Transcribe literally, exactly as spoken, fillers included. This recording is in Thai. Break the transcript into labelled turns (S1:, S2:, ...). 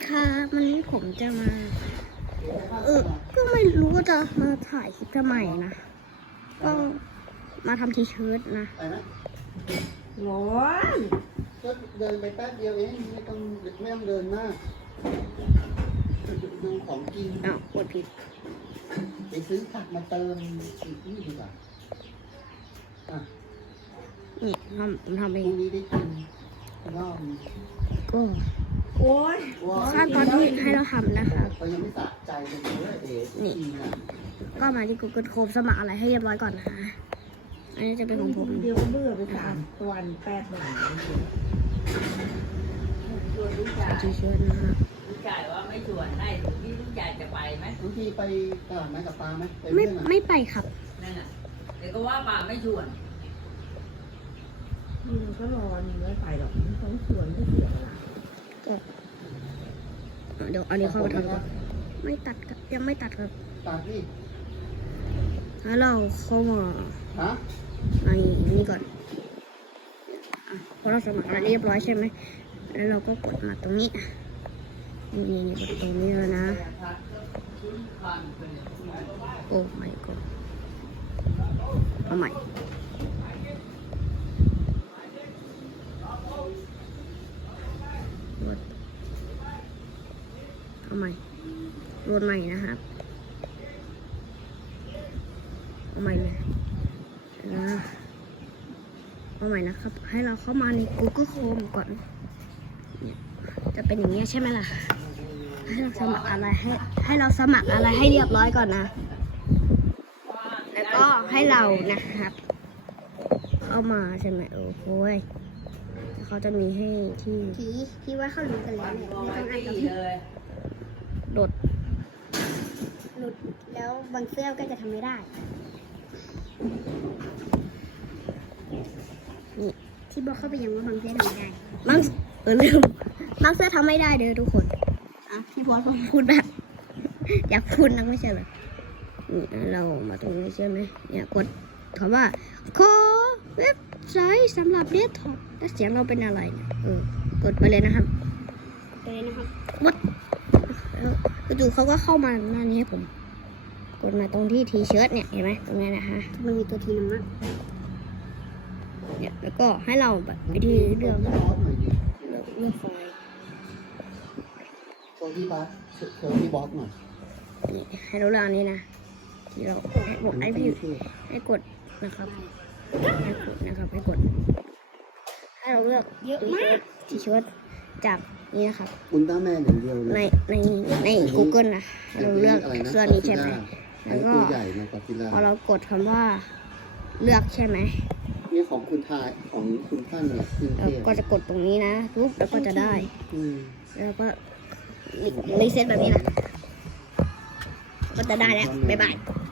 S1: ค่ะวันนี้ผมจะมาเออก็ไม่รู้ว่าจะมาถ่ายคลิปทำไมนะก็มาทำทีเชิ้ตนะ
S2: ร้อน
S3: ก็เดินไปแป๊บเดียวเองไม่ต้องไม่ต้องเดินมากดูของกิน
S1: อ้าวกดผิด
S3: ไปซื้อผักมาเติมอีกนี่ดีกว่าอ่ะ
S1: นี่ทำผมทำ
S3: พ
S1: เอ
S3: รุ่
S1: ง
S3: งนี้ได้กินรอบ
S1: ก็
S2: โอ้ย
S1: ขั้นตอนที่ให้เราทำนะคะ
S3: เขายังไม่สะใจเลยว่าเอ๋
S1: นี่
S3: กินอ่ะ
S1: ก็มาที่ Google Chrome สมัครอะไรให้เรียบร้อยก่อนนะคะอันนี้จะเป็นของผม
S2: เดียวก็เบื่อไปสามวันแปดวัน
S1: ทีเชิ้ตนะคะ
S4: ลูกชายว่าไม่ชวนให้พี่ลูกชายจะไปไหม
S3: บางทีไปตลาดไม้กับปลาไหมไป
S1: ไม่
S3: เพื่อนอ่ะ
S1: ไม่ไปครับ
S4: นั่นน่ะเดี๋ยวก็ว่าป่าไม่ชวน
S2: นี่มันก็ร้อนไม่ไปหรอกเขาสวนก็เสียเวลา
S1: ก็เดี๋ยวอันนี้เข้าไปทำก่อนไม่ตัดครับยังไม่ตัดครับ
S3: ตากนี่
S1: แล้วเราเข้ามา
S3: ฮะ
S1: ในนี่ก่อนอ่ะพอเราสมัครอะไรเรียบร้อยใช่ไหมแล้วเราก็กดมาตรงนี้นี่นี่นี่กดตรงนี้แล้วนะโอ้ไม่ก็เอาใหม่กดเอาใหม่โหลดใหม่นะครับเอาใหม่เลยนะเอาใหม่นะครับให้เราเข้ามาใน Google Chrome ก่อนเนี่ยจะเป็นอย่างนี้ใช่ไหมล่ะให้เราสมัครอะไรให้ให้เราสมัครอะไรให้เรียบร้อยก่อนนะแล้วก็ให้เรานะครับ เข้ามาใช่ไหมโอ้โหยเขาจะมีให้ที่ที่ที่ว่าเขารู้กันแล้วเนี่ยไม่ต้องอ่านกับพี่
S4: เลย
S1: โดดหลุดแล้วบางเสื้อก็จะทำไม่ได้นี่ที่บอกเข้าไปยังว่าบางเสื้อทำไม่ได้บางเออลืมบางเสื้อทำไม่ได้เด้อทุกคนอ่ะพี่บอสผมพูดแบบ อยากพูดนักไม่ใช่เหรอนี่เรามาตรงนี้ใช่ไหมเนี่ยกดคำว่าขอเว็บไซต์สำหรับเดสก์ท็อปแล้วเสียงเราเป็นอะไรเนี่ยเออกดไปเลยนะครับไปเลยนะครับวัดแล้วจู่ๆเขาก็เข้ามาหน้านี้ให้ผมกดมาตรงที่ทีเชิ้ตเนี่ยเห็นไหมตรงนี้นะคะมันมีตัวทีนึงนะเนี่ยแล้วก็ให้เราแบบวิธีเลือก
S3: บอสหน่อยดิ
S1: เลือกเลือกไฟล์
S3: โชว์ที่บอสโชว์ที่บอสหน่อย
S1: นี่ให้เราเลือกอันนี้นะที่เราให้บอกให้พี่ให้กดนะครับให้กดนะครับให้กดให้เราเลือกเยอะมากทีเชิ้ตจากนี่นะครับ
S3: อุลตร้าแมนอย่างเดียวเล
S1: ใน
S3: ย
S1: ในใน Google นะให้เราเลือกเสื้อนี้ใช่ไหม
S3: แล้
S1: แล้ว วก็
S3: ตัวใหญ่มากกว่าฟิล่า
S1: พอเรากดคำว่าเลือกใช่ไหม
S3: นี่ของคุณทายของคุณท่านเนี่ยคุณ
S1: เรา
S3: เทีย
S1: ก็จะกดตรงนี้นะปุ๊บแล้วก็จะได้
S3: อืม
S1: แล้วก็รีเซ็ตแบบนี้นะก็จะได้แล้วบ๊ายบาย